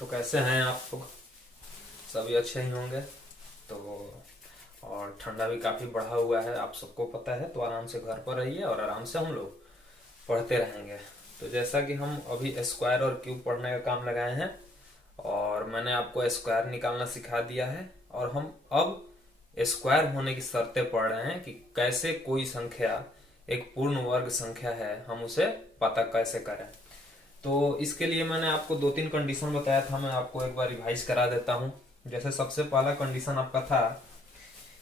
तो कैसे हैं आप लोग? सभी अच्छे ही होंगे। तो और ठंडा भी काफ़ी बढ़ा हुआ है, आप सबको पता है। तो आराम से घर पर रहिए और आराम से हम लोग पढ़ते रहेंगे। तो जैसा कि हम अभी स्क्वायर और क्यूब पढ़ने का काम लगाए हैं, और मैंने आपको स्क्वायर निकालना सिखा दिया है, और हम अब स्क्वायर होने की शर्तें पढ़ रहे हैं कि कैसे कोई संख्या एक पूर्ण वर्ग संख्या है, हम उसे पता कैसे करें। तो इसके लिए मैंने आपको दो तीन कंडीशन बताया था, मैं आपको एक बार रिवाइज करा देता हूँ। जैसे सबसे पहला कंडीशन आपका था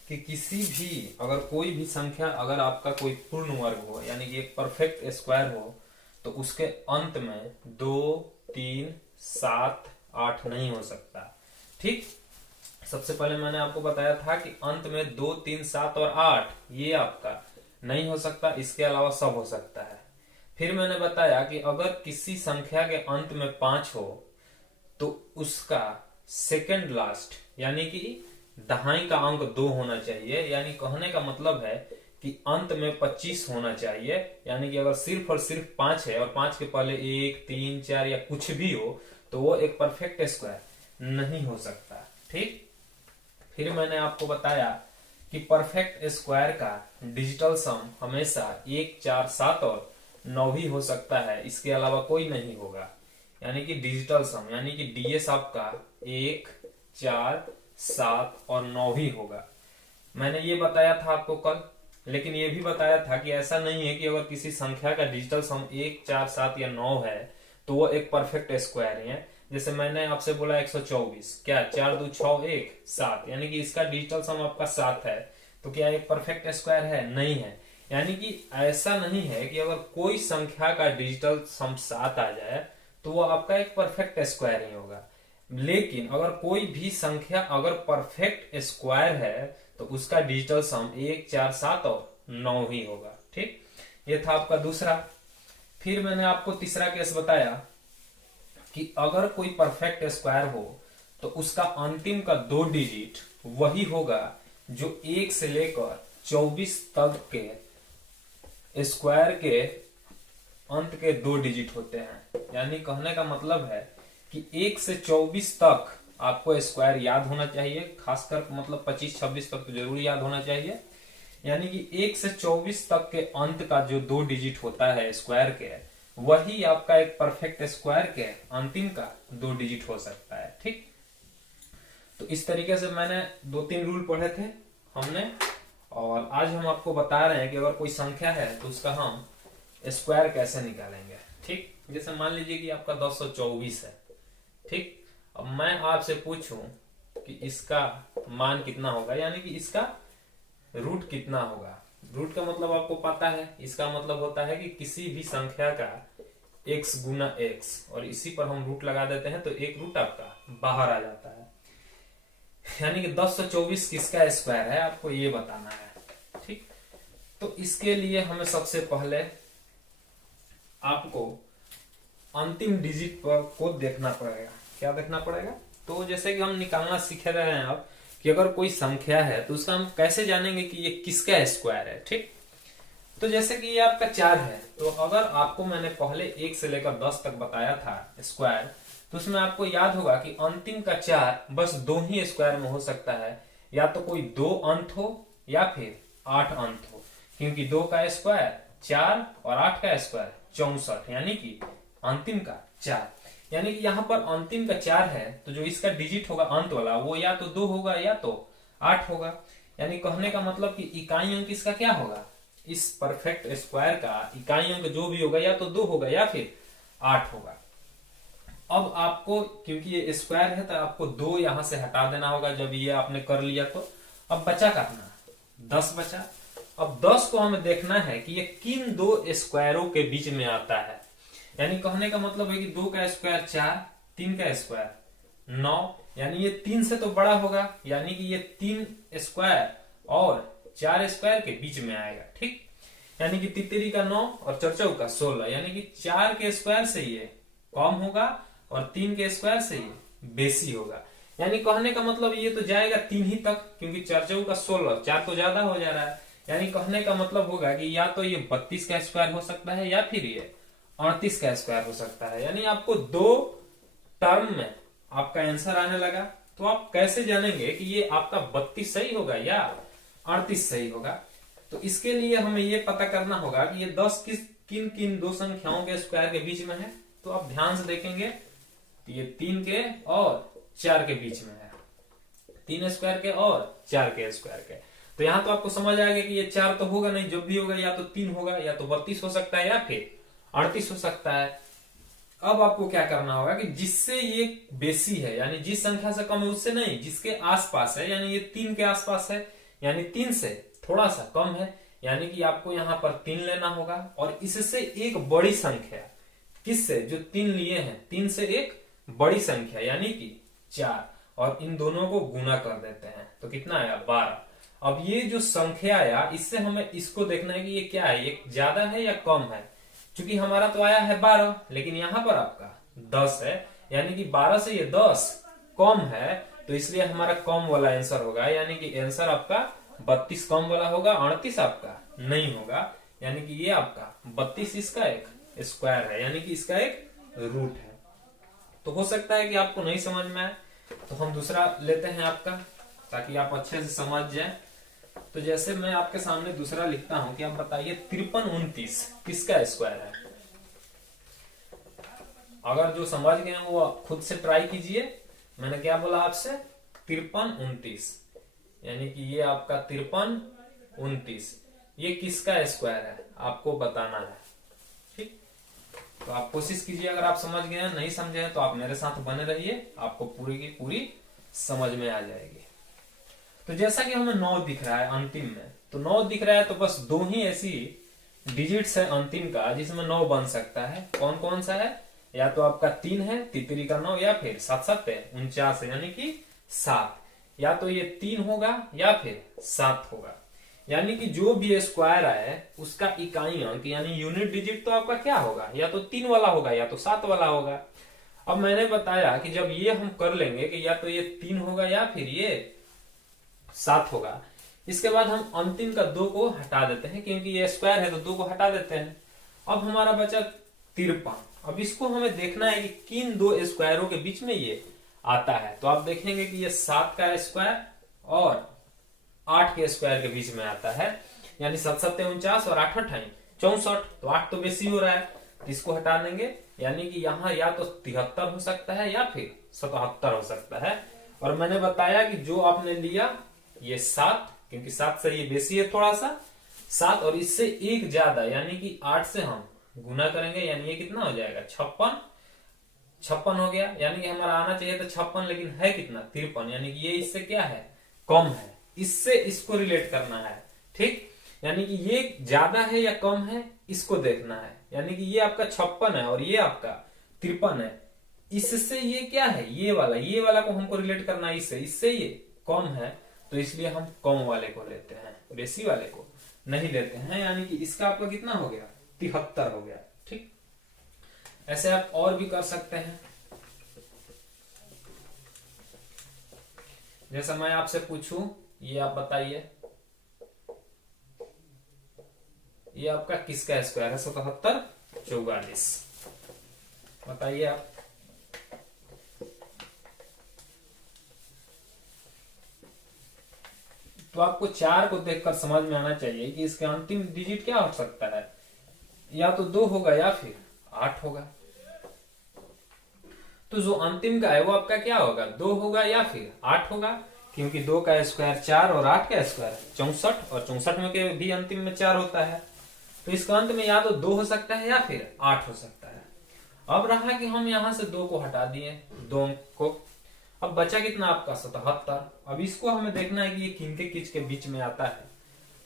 कि किसी भी अगर कोई भी संख्या अगर आपका कोई पूर्ण वर्ग हो, यानी कि एक परफेक्ट स्क्वायर हो, तो उसके अंत में 2, 3, 7, 8 नहीं हो सकता। ठीक। सबसे पहले मैंने आपको बताया था कि अंत में 2, 3, 7 और 8 ये आपका नहीं हो सकता, इसके अलावा सब हो सकता है। फिर मैंने बताया कि अगर किसी संख्या के अंत में 5 हो, तो उसका सेकंड लास्ट यानी कि दहाई का अंक 2 होना चाहिए। यानी कहने का मतलब है कि अंत में 25 होना चाहिए। यानी कि अगर सिर्फ और सिर्फ 5 है और 5 के पहले 1, 3, 4 या कुछ भी हो, तो वो एक परफेक्ट स्क्वायर नहीं हो सकता। ठीक। फिर मैंने आपको बताया कि परफेक्ट स्क्वायर का डिजिटल सम हमेशा 1, 4, 7 और 9 ही हो सकता है, इसके अलावा कोई नहीं होगा। यानी कि डिजिटल सम यानी कि डीएस आपका 1, 4, 7 और 9 ही होगा। मैंने ये बताया था आपको कल, लेकिन ये भी बताया था कि ऐसा नहीं है कि अगर किसी संख्या का डिजिटल सम 1, 4, 7 या 9 है तो वो एक परफेक्ट स्क्वायर है। जैसे मैंने आपसे बोला 124, क्या 4, 2, 6, 1, 7, यानी कि इसका डिजिटल सम आपका 7 है, तो क्या एक परफेक्ट स्क्वायर है? नहीं है। यानी कि ऐसा नहीं है कि अगर कोई संख्या का डिजिटल सम 7 आ जाए तो वो आपका एक परफेक्ट स्क्वायर ही होगा। लेकिन अगर कोई भी संख्या अगर परफेक्ट स्क्वायर है तो उसका डिजिटल सम 1, 4, 7 और 9 ही होगा। ठीक। ये था आपका दूसरा। फिर मैंने आपको तीसरा केस बताया कि अगर कोई परफेक्ट स्क्वायर हो तो उसका अंतिम का 2 डिजिट वही होगा जो 1 से लेकर 24 तक के स्क्वायर के अंत के 2 डिजिट होते हैं। यानी कहने का मतलब है कि 1 से 24 तक आपको स्क्वायर याद होना चाहिए, खासकर मतलब 25, 26 तक तो जरूर याद होना चाहिए। यानी कि 1 से 24 तक के अंत का जो 2 डिजिट होता है स्क्वायर के, वही आपका एक परफेक्ट स्क्वायर के अंतिम का 2 डिजिट हो सकता है। ठीक। तो इस तरीके से मैंने 2-3 रूल पढ़े थे हमने, और आज हम आपको बता रहे हैं कि अगर कोई संख्या है तो उसका हम स्क्वायर कैसे निकालेंगे। ठीक। जैसे मान लीजिए कि आपका 224 है। ठीक। अब मैं आपसे पूछूं कि इसका मान कितना होगा, यानी कि इसका रूट कितना होगा। रूट का मतलब आपको पता है, इसका मतलब होता है कि किसी भी संख्या का x गुना x, और इसी पर हम रूट लगा देते हैं तो एक रूट आपका बाहर आ जाता है। यानी कि 224 किसका स्क्वायर है, आपको ये बताना है। ठीक। तो इसके लिए हमें सबसे पहले आपको अंतिम डिजिट पर को देखना पड़ेगा। क्या देखना पड़ेगा? तो जैसे कि हम निकालना सीख रहे हैं अब कि अगर कोई संख्या है तो उसका हम कैसे जानेंगे कि ये किसका स्क्वायर है। ठीक। तो जैसे कि ये आपका 4 है, तो अगर आपको मैंने पहले 1 से लेकर 10 तक बताया था स्क्वायर, तो उसमें आपको याद होगा कि अंतिम का 4 बस 2 ही स्क्वायर में हो सकता है, या तो कोई 2 अंत हो या फिर 8 अंत हो। क्योंकि 2 का स्क्वायर 4 और 8 का स्क्वायर 64, यानी कि अंतिम का 4। यानी कि यहाँ पर अंतिम का 4 है, तो जो इसका डिजिट होगा अंत वाला वो या तो 2 होगा या तो 8 होगा। यानी कहने का मतलब कि इकाई अंक इसका क्या होगा, इस परफेक्ट स्क्वायर का इकाई अंक जो भी होगा या तो 2 होगा या फिर 8 होगा। अब आपको क्योंकि ये स्क्वायर है तो आपको 2 यहां से हटा देना होगा। जब ये आपने कर लिया तो अब बचा कितना, 10 बचा। अब 10 को हमें देखना है कि ये किन 2 स्क्वायरों के बीच में आता है। यानी कहने का मतलब है कि 2 का स्क्वायर 4, 3 का स्क्वायर 9, यानी ये 3 से तो बड़ा होगा, यानी कि ये 3 स्क्वायर और 4 स्क्वायर के बीच में आएगा। ठीक। यानी कि तितरी का 9 और चरचौ का 16, यानी कि 4 के स्क्वायर से ये कम होगा और 3 के स्क्वायर से ये बेसी होगा। यानी कहने का मतलब ये तो जाएगा 3 ही तक, क्योंकि चरचौ का 16, 4 तो ज्यादा हो जा रहा है। यानी कहने का मतलब होगा कि या तो ये 32 का स्क्वायर हो सकता है या फिर ये 38 का स्क्वायर हो सकता है। यानी आपको 2 टर्म में आपका आंसर आने लगा। तो आप कैसे जानेंगे कि ये आपका 32 सही होगा या 38 सही होगा? तो इसके लिए हमें ये पता करना होगा कि ये 10 किन किन दो संख्याओं के स्क्वायर के बीच में है। तो आप ध्यान से देखेंगे तो ये 3 के और 4 के बीच में है, 3 स्क्वायर के और 4 के स्क्वायर के। तो यहां तो आपको समझ आएगा कि ये 4 तो होगा नहीं, जब भी होगा या तो 3 होगा या तो 32 हो सकता है या फिर 38 हो सकता है। अब आपको क्या करना होगा कि जिससे ये बेसी है यानी जिस संख्या से कम है उससे नहीं, जिसके आसपास है यानी ये 3 के आसपास है यानी 3 से थोड़ा सा कम है यानी कि आपको यहाँ पर 3 लेना होगा। और इससे एक बड़ी संख्या, किससे? जो 3 लिए हैं 3 से एक बड़ी संख्या यानी कि 4, और इन दोनों को गुना कर देते हैं तो कितना आया? 12। अब ये जो संख्या आया इससे हमें इसको देखना है कि ये क्या है, ये ज्यादा है या कम है। क्योंकि हमारा तो आया है 12 लेकिन यहाँ पर आपका 10 है यानी कि 12 से ये 10 कम है, तो इसलिए हमारा कम वाला आंसर होगा यानी कि आंसर आपका 32 कम वाला होगा, 38 आपका नहीं होगा। यानी कि ये आपका 32 इसका एक स्क्वायर है यानी कि इसका एक रूट है। तो हो सकता है कि आपको नहीं समझ में आए, तो हम दूसरा लेते हैं आपका, ताकि आप अच्छे से समझ जाए। तो जैसे मैं आपके सामने दूसरा लिखता हूं कि आप बताइए 53 29 किसका स्क्वायर है? अगर जो समझ गए हैं वो खुद से ट्राई कीजिए। मैंने क्या बोला आपसे? 53 29 यानी कि ये आपका 53 29 ये किसका स्क्वायर है आपको बताना है। ठीक, तो आप कोशिश कीजिए। अगर आप समझ गए हैं, नहीं समझे हैं तो आप मेरे साथ बने रहिए, आपको पूरी की पूरी समझ में आ जाएगी। तो जैसा कि हमें 9 दिख रहा है अंतिम में, तो 9 दिख रहा है तो बस 2 ही ऐसी डिजिट्स है अंतिम का जिसमें 9 बन सकता है। कौन कौन सा है? या तो आपका 3 है, तितरी का 9, या फिर 7 7 है 49 यानी कि 7। या तो ये 3 होगा या फिर 7 होगा। यानी कि जो भी स्क्वायर है उसका इकाई अंक यानी यूनिट डिजिट तो आपका क्या होगा? या तो 3 वाला होगा या तो 7 वाला होगा। अब मैंने बताया कि जब ये हम कर लेंगे कि या तो ये 3 होगा या फिर ये 7 होगा, इसके बाद हम अंतिम का 2 को हटा देते हैं क्योंकि ये स्क्वायर है तो 2 को हटा देते हैं। अब हमारा बचा 53। अब इसको हमें देखना है कि किन दो स्क्वायरों के बीच में ये आता है। तो आप देखेंगे कि ये 7 का स्क्वायर और 8 के स्क्वायर के बीच में आता है यानी 7 7 49 और 8 8 64। तो 8 तो बेसी हो रहा है तो इसको हटा देंगे यानी कि यहाँ या तो 73 हो सकता है या फिर 77 हो सकता है। और मैंने बताया कि जो आपने लिया ये 7, क्योंकि 7 से ये बेसी है थोड़ा सा, 7 और इससे एक ज्यादा यानी कि 8 से हम गुना करेंगे यानी ये कितना हो जाएगा? 56। 56 हो गया यानी कि हमारा आना चाहिए था 56 लेकिन है कितना? 53 यानी कि ये इससे क्या है? कम है। इससे इसको रिलेट करना है। ठीक, यानी कि ये ज्यादा है या कम है इसको देखना है। यानी कि ये आपका 56 है और ये आपका 53 है। इससे ये क्या है? ये वाला को हमको रिलेट करना है इससे। इससे ये कम है तो इसलिए हम कम वाले को लेते हैं, बेसी वाले को नहीं लेते हैं। यानी कि इसका आपका कितना हो गया? 73 हो गया। ठीक, ऐसे आप और भी कर सकते हैं। जैसा मैं आपसे पूछूं, ये आप बताइए ये आपका किसका स्क्वायर है? 77 44 बताइए आप। तो आपको 4 को देखकर समझ में आना चाहिए कि इसके अंतिम डिजिट क्या हो सकता है? या तो 2 होगा या फिर 8 होगा। तो जो अंतिम का है वो आपका क्या होगा? 2 होगा या फिर 8 होगा, क्योंकि 2 का स्क्वायर 4 और 8 का स्क्वायर 64 और 64 में के भी अंतिम में 4 होता है। तो इसका अंत में या तो 2 हो सकता है या फिर 8 हो सकता है। अब रहा कि हम यहां से 2 को हटा दिए, 2 को। अब बचा कितना आपका? 77। अब इसको हमें देखना है कि ये किनके किस के बीच में आता है।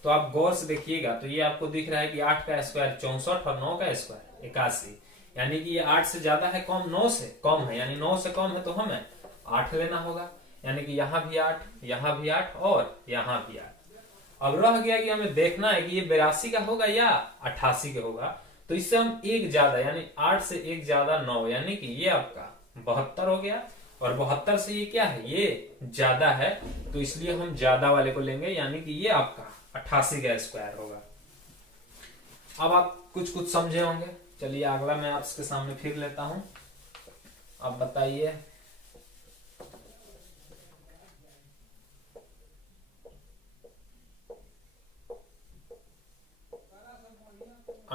तो आप गौर से देखिएगा तो ये आपको दिख रहा है कि 8 का स्क्वायर 64 और 9 का स्क्वायर 81, यानी कि ये 8 से ज्यादा है कम? 9 से कम है, यानी 9 से कम है तो हमें 8 लेना होगा। यानी कि यहाँ भी 8, यहाँ भी 8 और यहाँ भी 8। अब रह गया कि हमें देखना है कि ये 82 का होगा या 88 का होगा। तो इससे हम एक ज्यादा यानी 8 से एक ज्यादा 9 यानी कि ये आपका 72 हो गया। और 72 से ये क्या है? ये ज्यादा है तो इसलिए हम ज्यादा वाले को लेंगे यानी कि ये आपका 88 का स्क्वायर होगा। अब आप कुछ कुछ समझे होंगे। चलिए अगला मैं आपके सामने फिर लेता हूं। अब बताइए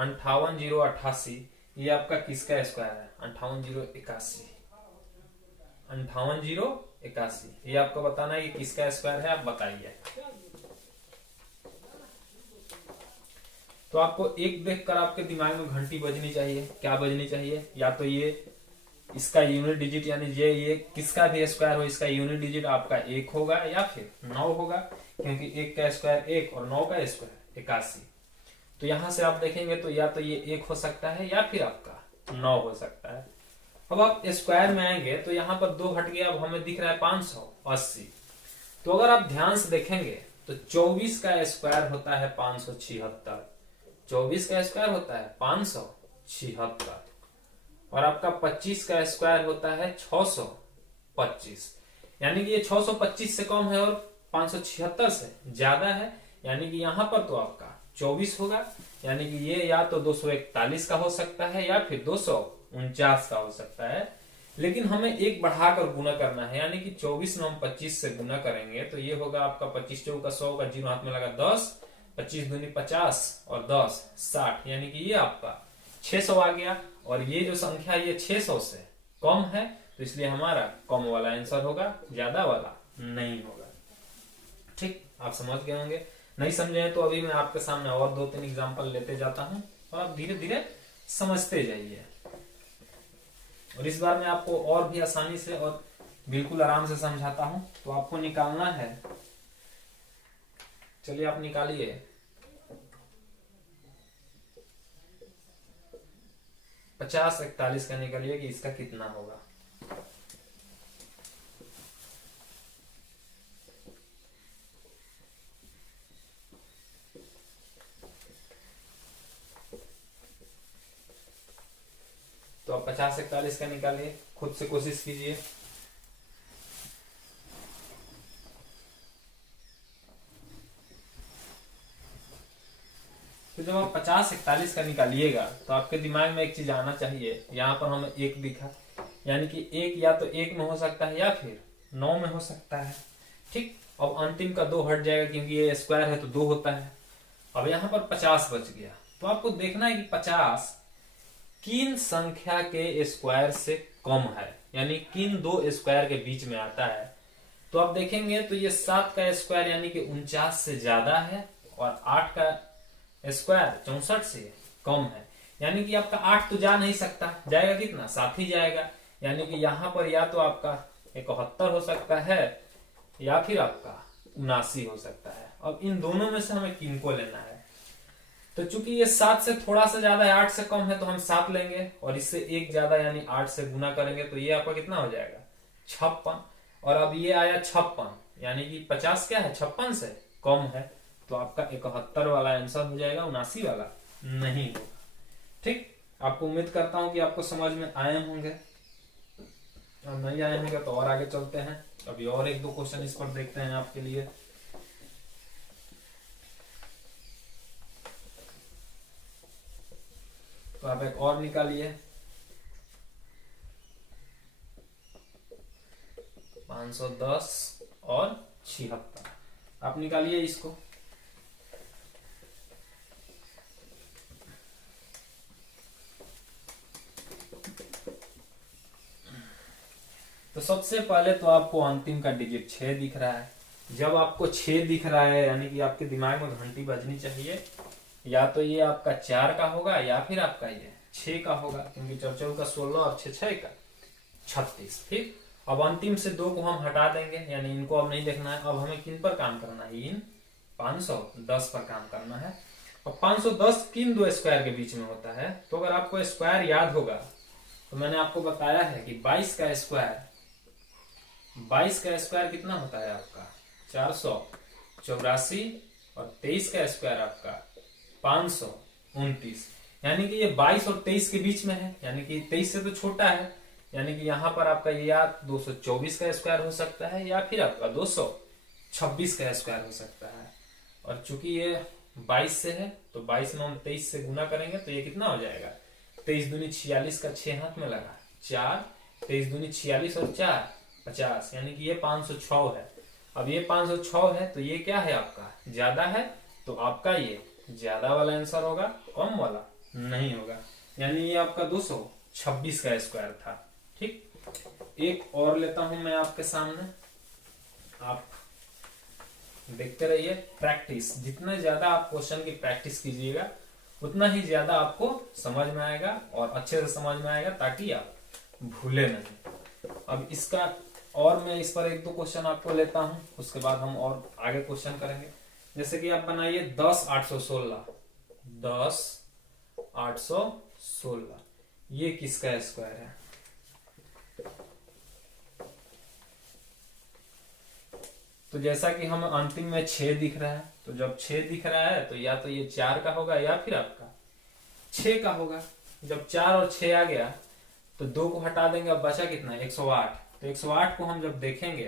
58,088 ये आपका किसका स्क्वायर है? 58,081, 58,081 ये आपको बताना है कि किसका स्क्वायर है, आप बताइए। तो आपको एक देखकर आपके दिमाग में घंटी बजनी चाहिए। क्या बजनी चाहिए? या तो ये इसका यूनिट डिजिट यानी ये किसका भी स्क्वायर हो, इसका यूनिट डिजिट आपका 1 होगा या फिर 9 होगा, क्योंकि 1 का स्क्वायर 1 और 9 का स्क्वायर 81। तो यहां से आप देखेंगे तो या तो ये 1 हो सकता है या फिर आपका 9 हो सकता है। अब आप स्क्वायर में आएंगे तो यहाँ पर 2 हट गया, अब हमें दिख रहा है 580। तो अगर आप ध्यान से देखेंगे तो 24 का स्क्वायर होता है 576, 24 का स्क्वायर होता है 576 और आपका 25 का स्क्वायर होता है 625, यानी कि ये 625 से कम है और 576 से ज्यादा है, यानी कि यहाँ पर तो आपका 24 होगा, यानी कि ये या तो 241 का हो सकता है या फिर 249 का हो सकता है। लेकिन हमें एक बढ़ाकर गुना करना है, यानी कि 24 में हम 25 से गुना करेंगे तो ये होगा आपका 25 चौका 100 का 0 हाथ में लगा 10, 25 दूनी 50 और 10 60, यानी कि ये आपका 600 आ गया। और ये जो संख्या ये 600 से कम है तो इसलिए हमारा कम वाला आंसर होगा, ज्यादा वाला नहीं होगा। ठीक, आप समझ गए होंगे। नहीं समझे तो अभी मैं आपके सामने और 2-3 एग्जांपल लेते जाता हूं और आप धीरे धीरे समझते जाइए। और इस बार मैं आपको और भी आसानी से और बिल्कुल आराम से समझाता हूं। तो आपको निकालना है, चलिए आप निकालिए 50-41 का निकालिए कि इसका कितना होगा। तो आप 50-41 का निकालिए, खुद से कोशिश कीजिए। तो जब आप 50-41 का निकालिएगा तो आपके दिमाग में एक चीज आना चाहिए, यहाँ पर हमें 1 दिखा, यानी कि 1 या तो 1 में हो सकता है या फिर 9 में हो सकता है। ठीक, अब अंतिम का 2 हट जाएगा क्योंकि ये स्क्वायर है तो 2 होता है। अब यहाँ पर 50 बच गया, तो आपको देखना है कि 50 किन संख्या के स्क्वायर से कम है, यानी किन 2 स्क्वायर के बीच में आता है। तो आप देखेंगे तो ये 7 का स्क्वायर यानी कि 49 से ज्यादा है और 8 का स्क्वायर 64 से कम है, यानी कि आपका 8 तो जा नहीं सकता, जाएगा कितना? 7 ही जाएगा, यानी कि यहाँ पर या तो आपका 71 हो सकता है या फिर आपका 79 हो सकता है। अब इन दोनों में से हमें किनको लेना है? तो चूंकि ये 7 से थोड़ा सा ज्यादा है, 8 से कम है, तो हम 7 लेंगे और इससे 1 ज्यादा यानी 8 से गुना करेंगे तो ये आपका कितना हो जाएगा? 56। और अब ये आया 56, यानी कि 50 क्या है? 56 से कम है, तो आपका 71 वाला आंसर हो जाएगा, 79 वाला नहीं होगा। ठीक, आपको उम्मीद करता हूं कि आपको समझ में आए होंगे। और नहीं आए होंगे तो और आगे चलते हैं, अभी और 1-2 क्वेश्चन इस पर देखते हैं आपके लिए। तो आप एक और निकालिए, 510 और 76, आप निकालिए इसको। तो सबसे पहले तो आपको अंतिम का डिजिट 6 दिख रहा है। जब आपको 6 दिख रहा है यानी कि आपके दिमाग में घंटी बजनी चाहिए, या तो ये आपका 4 का होगा या फिर आपका ये 6 का होगा, क्योंकि 4 का 16 और 6 का 36। ठीक, अब अंतिम से 2 को हम हटा देंगे, यानी इनको अब नहीं देखना है। अब हमें किन पर काम करना है? इन 510 पर काम करना है। अब 510 किन 2 स्क्वायर के बीच में होता है? तो अगर आपको स्क्वायर याद होगा तो मैंने आपको बताया है कि 22 का स्क्वायर कितना होता है आपका? 484 और 23 का स्क्वायर आपका 529, यानी कि ये 22 और 23 के बीच में है, यानी कि 23 से तो छोटा है, यानी कि यहाँ पर आपका ये या 224 का स्क्वायर हो सकता है या फिर आपका 226 का स्क्वायर हो सकता है। और चूंकि ये 22 से है तो 22 में हम 23 से गुना करेंगे तो ये कितना हो जाएगा? 23 दूनी 46 का 6 हाथ में लगा 4, 23 दूनी 46 और 4 50, यानी कि ये 506 है। अब ये 506 है तो ये क्या है? आपका ज्यादा है, तो आपका ये ज्यादा वाला आंसर होगा, कम वाला नहीं होगा, यानी ये आपका 226 का स्क्वायर था। ठीक, एक और लेता हूं मैं आपके सामने, आप देखते रहिए। प्रैक्टिस, जितना ज्यादा आप क्वेश्चन की प्रैक्टिस कीजिएगा उतना ही ज्यादा आपको समझ में आएगा और अच्छे से समझ में आएगा, ताकि आप भूले नहीं। अब इसका और मैं इस पर एक दो क्वेश्चन आपको लेता हूं, उसके बाद हम और आगे क्वेश्चन करेंगे। जैसे कि आप बनाइए 10,816, 10,816 ये किसका स्क्वायर है? तो जैसा कि हम अंतिम में 6 दिख रहा है, तो जब 6 दिख रहा है तो या तो ये 4 का होगा या फिर आपका 6 का होगा। जब 4 और 6 आ गया तो 2 को हटा देंगे, अब बचा कितना? 108। तो 108 को हम जब देखेंगे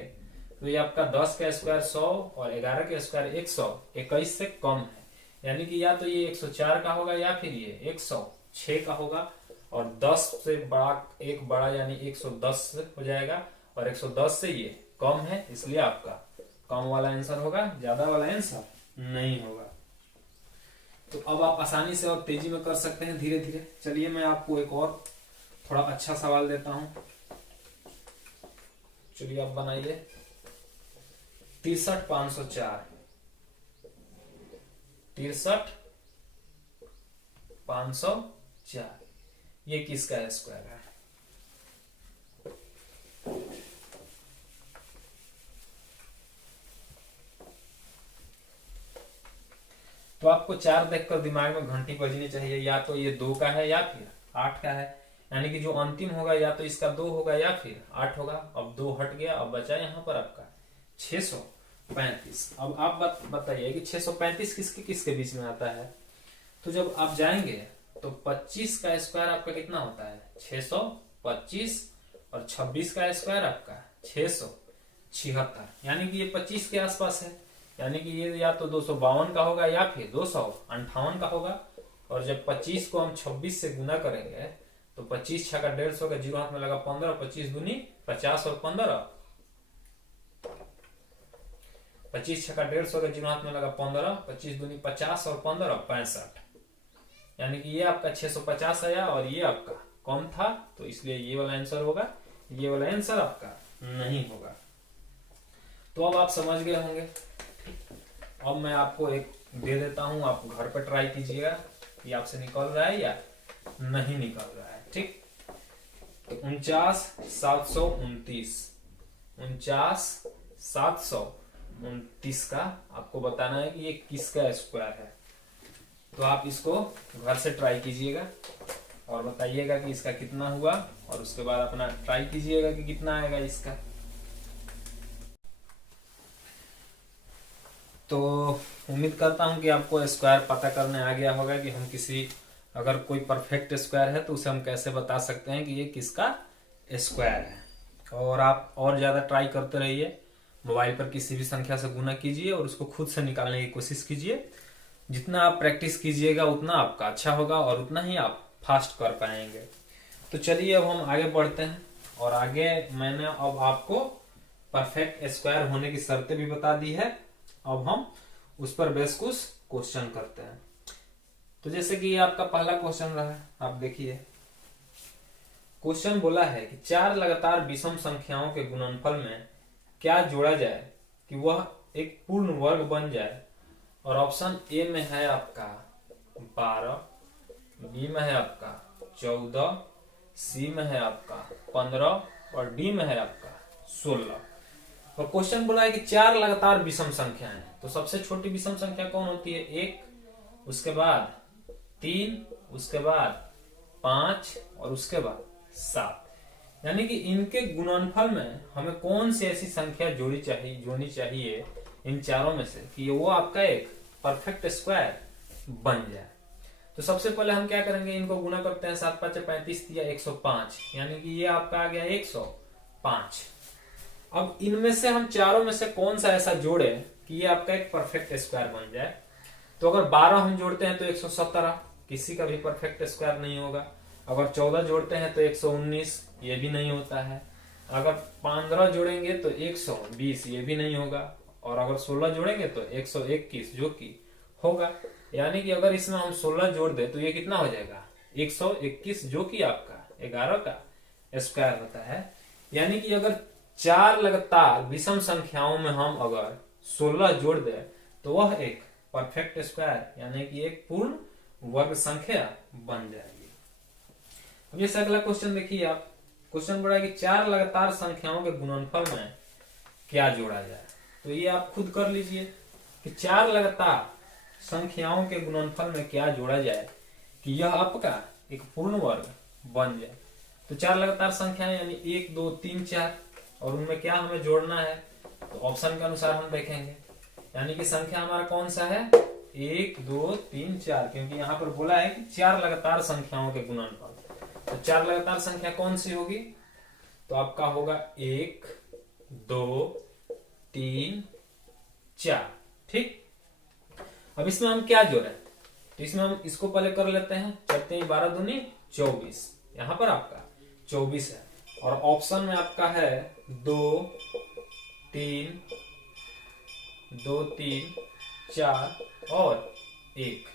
तो ये आपका 10 का स्क्वायर 100 और 11 का स्क्वायर 121 से कम है, यानी कि या तो ये 104 का होगा या फिर ये 106 का होगा। और 10 से बड़ा एक बड़ा यानी 110 हो जाएगा, और 110 से ये कम है, इसलिए आपका कम वाला आंसर होगा, ज्यादा वाला आंसर नहीं होगा। तो अब आप आसानी से और तेजी में कर सकते हैं, धीरे धीरे। चलिए मैं आपको एक और थोड़ा अच्छा सवाल देता हूं। चलिए आप बनाइए 63,504, 63,504 ये किसका स्क्वायर है? तो आपको 4 देखकर दिमाग में घंटी बजनी चाहिए, या तो ये 2 का है या फिर 8 का है, यानी कि जो अंतिम होगा या तो इसका 2 होगा या फिर 8 होगा। अब 2 हट गया, अब बचा यहाँ पर आपका 635। अब आप बताइए कि 635 किसके किसके बीच में आता है? तो जब आप जाएंगे तो 25 का स्क्वायर आपका कितना होता है? 625, और 26 का स्क्वायर आपका 676, यानी कि ये 25 के आसपास है, यानी कि ये या तो 252 का होगा या फिर 258 का होगा। और जब 25 को हम 26 से गुना करेंगे तो 25 छक्का 150 का, जीरो हाथ में लगा 15, 25 दूनी 50 और 15, 25 छक्का 150 का, जीरो हाथ में लगा 15, 25 दूनी 50 और 15 65, यानी कि ये आपका 650 आया और ये आपका कम था, तो इसलिए ये वाला आंसर होगा, ये वाला आंसर आपका नहीं होगा। तो अब आप समझ गए होंगे। अब मैं आपको एक दे देता हूं, आप घर पर ट्राई कीजिएगा कि आपसे निकल रहा है या नहीं निकल रहा है। ठीक, तो 49,729, 49,729 का आपको बताना है कि ये किसका स्क्वायर है। तो आप इसको घर से ट्राई कीजिएगा और बताइएगा कि इसका कितना हुआ, और उसके बाद अपना ट्राई कीजिएगा कि कितना आएगा इसका। तो उम्मीद करता हूं कि आपको स्क्वायर पता करने आ गया होगा कि हम किसी, अगर कोई परफेक्ट स्क्वायर है तो उसे हम कैसे बता सकते हैं कि ये किसका स्क्वायर है। और आप और ज्यादा ट्राई करते रहिए, मोबाइल पर किसी भी संख्या से गुना कीजिए और उसको खुद से निकालने की कोशिश कीजिए। जितना आप प्रैक्टिस कीजिएगा उतना आपका अच्छा होगा और उतना ही आप फास्ट कर पाएंगे। तो चलिए अब हम आगे बढ़ते हैं, और आगे मैंने अब आपको परफेक्ट स्क्वायर होने की शर्तें भी बता दी है। अब हम उस पर बेस कुछ क्वेश्चन करते हैं। तो जैसे कि आपका पहला क्वेश्चन रहा है, आप देखिए क्वेश्चन बोला है कि 4 लगातार विषम संख्याओं के गुणनफल में क्या जोड़ा जाए कि वह एक पूर्ण वर्ग बन जाए। और ऑप्शन ए में है आपका 12, बी में है आपका 14, सी में है आपका 15 और डी में है आपका 16। और क्वेश्चन बोला है कि 4 लगातार विषम संख्याएं, तो सबसे छोटी विषम संख्या कौन होती है? 1, उसके बाद 3, उसके बाद 5 और उसके बाद 7। यानी कि इनके गुणनफल में हमें कौन सी ऐसी संख्या जोड़नी चाहिए इन चारों में से कि वो आपका एक परफेक्ट स्क्वायर बन जाए। तो सबसे पहले हम क्या करेंगे, इनको गुना करते हैं। 7 5 35 या 105, यानी कि ये आपका आ गया 105। अब इनमें से हम चारों में से कौन सा ऐसा जोड़े कि ये आपका एक परफेक्ट स्क्वायर बन जाए। तो अगर 12 हम जोड़ते हैं तो 117, किसी का भी परफेक्ट स्क्वायर नहीं होगा। अगर 14 जोड़ते हैं तो 119, ये भी नहीं होता है। अगर 15 जोड़ेंगे तो 120, ये भी नहीं होगा। और अगर 16 जोड़ेंगे तो 121, जो कि होगा। यानी कि अगर इसमें हम 16 जोड़ दे तो ये कितना हो जाएगा 121, जो कि आपका 11 का स्क्वायर होता है। यानी कि अगर 4 लगातार विषम संख्याओं में हम अगर 16 जोड़ दे तो वह एक परफेक्ट स्क्वायर यानी कि एक पूर्ण वर्ग संख्या बन जाएगी। अब जैसे अगला क्वेश्चन देखिए आप, क्वेश्चन बोला है कि 4 लगातार संख्याओं के गुणनफल में क्या जोड़ा जाए। तो ये आप खुद कर लीजिए कि 4 लगातार संख्याओं के गुणनफल में क्या जोड़ा जाए कि यह आपका एक पूर्ण वर्ग बन जाए। तो 4 लगातार संख्याएं यानी 1 2 3 4, और उनमें क्या हमें जोड़ना है तो ऑप्शन के अनुसार हम देखेंगे। यानी कि संख्या हमारा कौन सा है 1 2 3 4, क्योंकि यहाँ पर बोला है कि 4 लगातार संख्याओं के गुणनफल। तो 4 लगातार संख्या कौन सी होगी तो आपका होगा 1 2 3 4। ठीक, अब इसमें हम क्या जोड़े तो इसमें हम इसको पहले कर लेते हैं, करते हैं 12 दूनी 24, यहां पर आपका 24 है, और ऑप्शन में आपका है 2 3 4 और 1।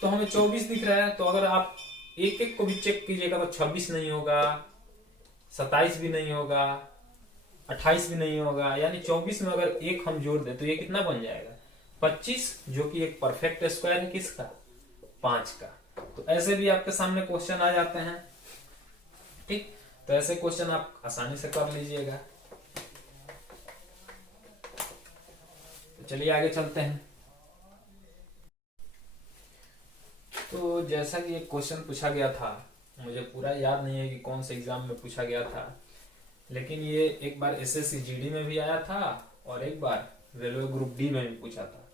तो हमें 24 दिख रहा है। तो अगर आप एक एक को भी चेक कीजिएगा तो 26 नहीं होगा, 27 भी नहीं होगा, 28 भी नहीं होगा, यानी 24 में अगर एक हम जोड़ दे तो ये कितना बन जाएगा 25, जो कि एक परफेक्ट स्क्वायर है किसका 5 का। तो ऐसे भी आपके सामने क्वेश्चन आ जाते हैं। ठीक, तो ऐसे क्वेश्चन आप आसानी से कर लीजिएगा। तो चलिए आगे चलते हैं। तो जैसा कि एक क्वेश्चन पूछा गया था, मुझे पूरा याद नहीं है कि कौन से एग्जाम में पूछा गया था, लेकिन ये एक बार एसएससी जीडी में भी आया था और एक बार रेलवे ग्रुप डी में भी पूछा था।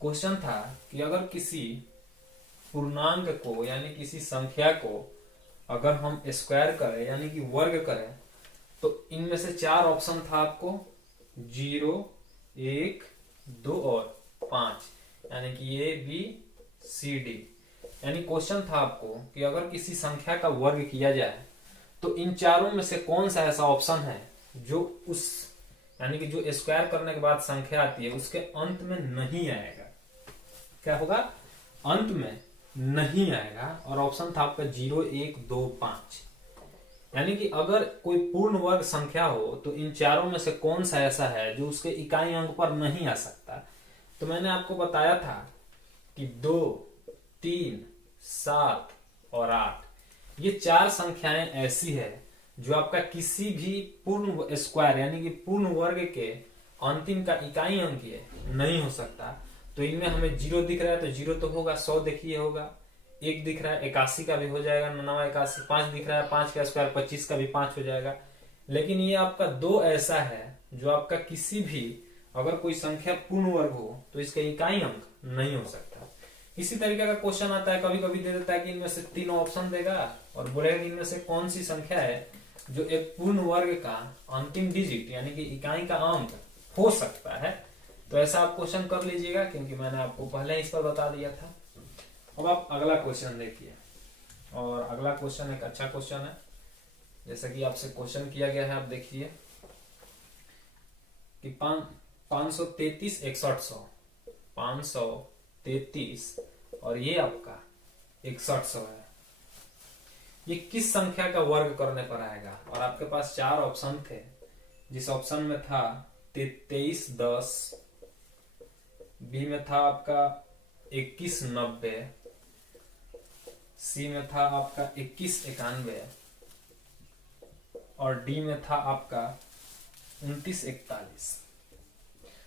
क्वेश्चन था कि अगर किसी पूर्णांक को यानी किसी संख्या को अगर हम स्क्वायर करें यानी कि वर्ग करें तो इनमें से 4 ऑप्शन था आपको 0 1 2 और 5, यानी कि ए बी सी डी। यानी क्वेश्चन था आपको कि अगर किसी संख्या का वर्ग किया जाए तो इन चारों में से कौन सा ऐसा ऑप्शन है जो उस यानी कि जो स्क्वायर करने के बाद संख्या आती है उसके अंत में नहीं आएगा। क्या होगा अंत में नहीं आएगा, और ऑप्शन था आपका 0 1 2 5। यानी कि अगर कोई पूर्ण वर्ग संख्या हो तो इन चारों में से कौन सा ऐसा है जो उसके इकाई अंक पर नहीं आ सकता। तो मैंने आपको बताया था कि 2 3 7 और 8 ये 4 संख्याएं ऐसी है जो आपका किसी भी पूर्ण स्क्वायर यानी कि पूर्ण वर्ग के अंतिम का इकाई अंक नहीं हो सकता। तो इनमें हमें 0 दिख रहा है तो 0 तो होगा, 100 देखिए होगा, 1 दिख रहा है 81 का भी हो जाएगा, 99 81, 5 दिख रहा है 5 का स्क्वायर 25 का भी 5 हो जाएगा। लेकिन ये आपका 2 ऐसा है जो आपका किसी भी अगर कोई संख्या पूर्ण वर्ग हो तो इसका इकाई अंक नहीं हो सकता। इसी तरीके का क्वेश्चन आता है, कभी कभी दे देता है कि इनमें से 3 ऑप्शन देगा और बोलेगा कि इनमें से कौन सी संख्या है जो एक पूर्ण वर्ग का अंतिम डिजिट यानी कि इकाई का अंक हो सकता है। तो ऐसा आप क्वेश्चन कर लीजिएगा क्योंकि मैंने आपको पहले इस पर बता दिया था। अब आप अगला क्वेश्चन देखिए, और अगला क्वेश्चन एक अच्छा क्वेश्चन है, जैसा कि आपसे क्वेश्चन किया गया है। आप देखिए कि 533 6100 533 और ये आपका 6100 है, ये किस संख्या का वर्ग करने पर आएगा। और आपके पास 4 ऑप्शन थे, जिस ऑप्शन में था 23 10, बी में था आपका 21 90, सी में था आपका 21 91 और डी में था आपका 29 41।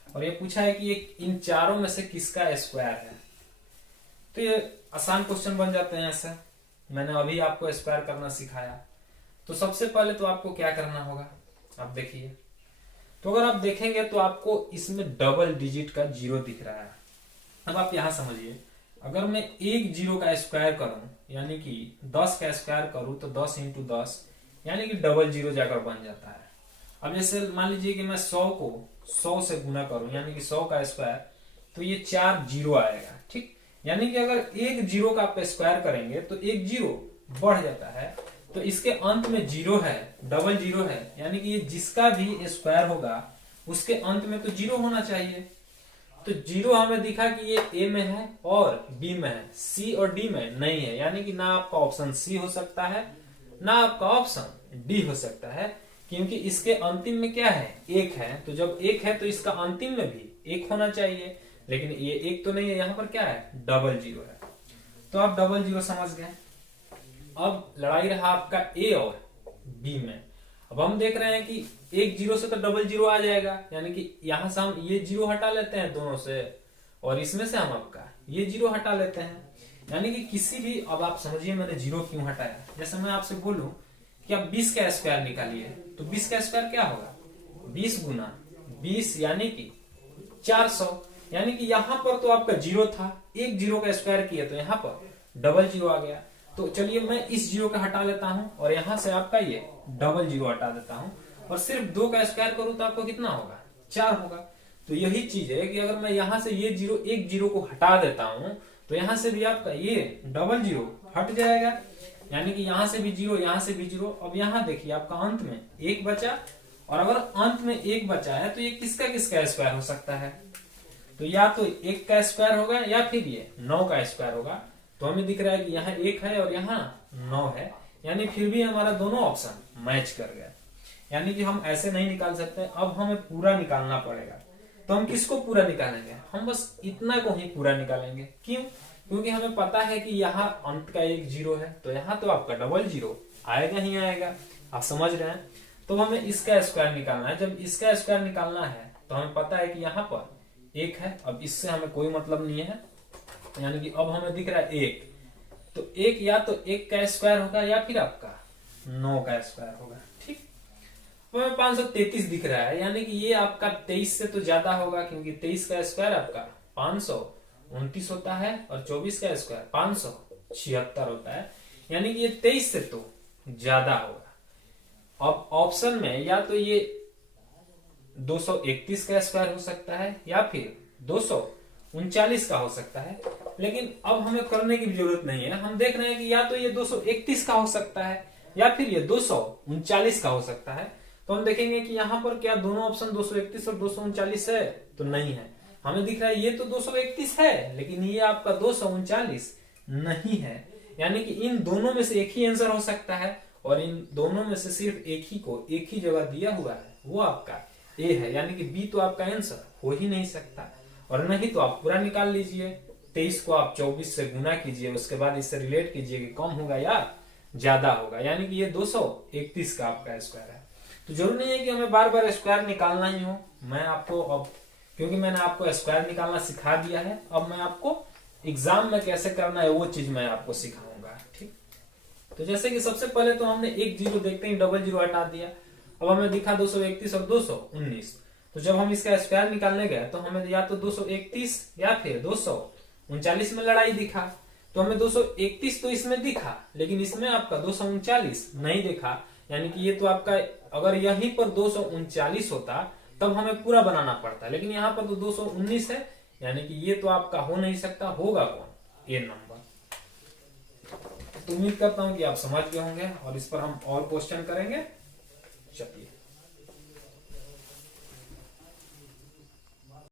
और ये पूछा है कि इन चारों में से किसका स्क्वायर है। तो ये आसान क्वेश्चन बन जाते हैं ऐसे। मैंने अभी आपको स्क्वायर करना सिखाया। तो सबसे पहले तो आपको क्या करना होगा, आप देखिए। तो अगर आप देखेंगे तो आपको इसमें डबल डिजिट का 0 दिख रहा है। अब आप यहां समझिए, अगर मैं एक 0 का स्क्वायर करूं यानी कि 10 का स्क्वायर करूं तो 10 इंटू 10 यानी कि डबल 0 जाकर बन जाता है। अब जैसे मान लीजिए कि मैं 100 को 100 से गुना करूं यानी कि 100 का स्क्वायर, तो ये 4 0 आएगा। ठीक, यानी कि अगर एक 0 का आप स्क्वायर करेंगे तो एक 0 बढ़ जाता है, तो इसके अंत में 0 है, डबल 0 है, यानी कि ये जिसका भी स्क्वायर होगा उसके अंत में तो 0 होना चाहिए। तो जीरो हमें दिखा कि ये ए में है और बी में है, सी और डी में नहीं है, यानी कि ना आपका ऑप्शन सी हो सकता है ना आपका ऑप्शन डी हो सकता है, क्योंकि इसके अंतिम में क्या है, एक है। तो जब एक है तो इसका अंतिम में भी एक होना चाहिए, लेकिन ये एक तो नहीं है, यहाँ पर क्या है, डबल जीरो है। तो आप डबल जीरो समझ गए। अब लड़ाई रहा आपका ए और बी में। अब हम देख रहे हैं कि एक जीरो से तो डबल जीरो आ जाएगा, यानी कि यहां से हम ये जीरो हटा लेते हैं दोनों से, और इसमें से हम आपका ये जीरो हटा लेते हैं, यानी कि किसी भी, अब आप समझिए मैंने जीरो क्यों हटाया। जैसे मैं आपसे बोलूं कि आप 20 का स्क्वायर निकालिए, तो 20 का स्क्वायर क्या होगा, 20 गुना 20 यानी कि 400, यानी कि यहाँ पर तो आपका जीरो था, एक जीरो का स्क्वायर किया तो यहाँ पर डबल जीरो आ गया। तो चलिए मैं इस जीरो का हटा लेता हूं और यहां से आपका ये डबल जीरो हटा देता हूं, और सिर्फ 2 का स्क्वायर करूं तो आपको कितना होगा, 4 होगा। तो यही चीज है कि अगर मैं यहां से ये जीरो, एक जीरो को हटा देता हूं तो यहां से भी आपका ये डबल जीरो हट जाएगा, यानी कि यहां से भी जीरो, यहां से भी जीरो। अब यहां देखिए आपका अंत में एक बचा, और अगर अंत में एक बचा है तो ये किसका किसका स्क्वायर हो सकता है, तो या तो 1 का स्क्वायर होगा या फिर ये 9 का स्क्वायर होगा। तो हमें दिख रहा है कि यहाँ 1 है और यहाँ 9 है, यानी फिर भी हमारा दोनों ऑप्शन मैच कर गए। यानी कि हम ऐसे नहीं निकाल सकते, अब हमें पूरा निकालना पड़ेगा। तो हम किसको पूरा निकालेंगे, हम बस इतना को ही पूरा निकालेंगे। क्यों, क्योंकि हमें पता है कि यहाँ अंत का एक जीरो है, तो यहाँ तो आपका डबल जीरो आएगा ही आएगा, आप समझ रहे हैं। तो हमें इसका स्क्वायर निकालना है। जब इसका स्क्वायर निकालना है तो हमें पता है कि यहाँ पर एक है, अब इससे हमें कोई मतलब नहीं है, यानी कि अब हमें दिख रहा है एक, तो एक या तो 1 का स्क्वायर होगा या फिर आपका 9 का स्क्वायर होगा। ठीक, तो हमें 533 दिख रहा है, यानी कि ये आपका 23 से तो ज्यादा होगा, क्योंकि 23 का स्क्वायर आपका 529 होता है और 24 का स्क्वायर 576 होता है, यानी कि ये 23 से तो ज्यादा होगा। अब ऑप्शन में या तो ये 231 का स्क्वायर हो सकता है या फिर 239 का हो सकता है, लेकिन अब हमें करने की जरूरत नहीं है। हम देख रहे हैं कि या तो ये 231 का हो सकता है या फिर ये 239 का हो सकता है। तो हम देखेंगे कि यहाँ पर क्या दोनों ऑप्शन 231 और 239 है, तो नहीं है। हमें दिख रहा है ये तो 231 है, लेकिन ये आपका 239 नहीं है, यानी कि इन दोनों में से एक ही आंसर हो सकता है, और इन दोनों में से सिर्फ एक ही को एक ही जगह दिया हुआ है, वो आपका ए है, यानी कि बी तो आपका आंसर हो ही नहीं सकता। और नहीं तो आप पूरा निकाल लीजिए, 23 को आप 24 से गुना कीजिए, उसके बाद इससे रिलेट कीजिए कि कम होगा या ज्यादा होगा, यानी कि ये 231 का आपका स्क्वायर है। तो जरूर नहीं है कि हमें बार बार स्क्वायर निकालना ही हो। मैं आपको अब, क्योंकि मैंने आपको स्क्वायर निकालना सिखा दिया है, अब मैं आपको एग्जाम में कैसे करना है वो चीज मैं आपको सिखाऊंगा। ठीक, तो जैसे कि सबसे पहले तो हमने एक जीरो देखते ही डबल जीरो हटा दिया। अब हमें दिखा 231 और 219, तो जब हम इसका स्क्वायर निकालने गए तो हमें या तो 231 या फिर 239 में लड़ाई दिखा। तो हमें 231 तो इसमें दिखा, लेकिन इसमें आपका 239 नहीं दिखा, यानी कि ये तो आपका, अगर यहीं पर 239 होता तब हमें पूरा बनाना पड़ता, लेकिन यहाँ पर तो 219 है, यानी कि ये तो आपका हो नहीं सकता। होगा कौन, ए नंबर। तो उम्मीद करता हूं कि आप समझ गए होंगे और इस पर हम और क्वेश्चन करेंगे। चलिए।